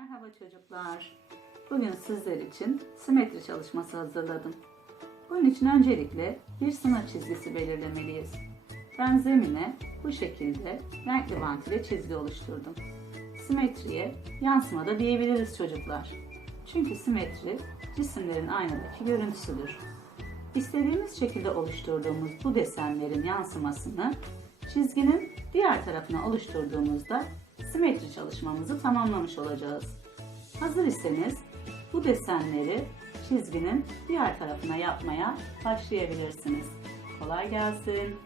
Merhaba çocuklar. Bugün sizler için simetri çalışması hazırladım. Bunun için öncelikle bir sınır çizgisi belirlemeliyiz. Ben zemine bu şekilde renkli bant ile çizgi oluşturdum. Simetriye yansıma da diyebiliriz çocuklar. Çünkü simetri cisimlerin aynadaki görüntüsüdür. İstediğimiz şekilde oluşturduğumuz bu desenlerin yansımasını çizginin diğer tarafına oluşturduğumuzda simetri çalışmamızı tamamlamış olacağız. Hazır iseniz bu desenleri çizginin diğer tarafına yapmaya başlayabilirsiniz. Kolay gelsin.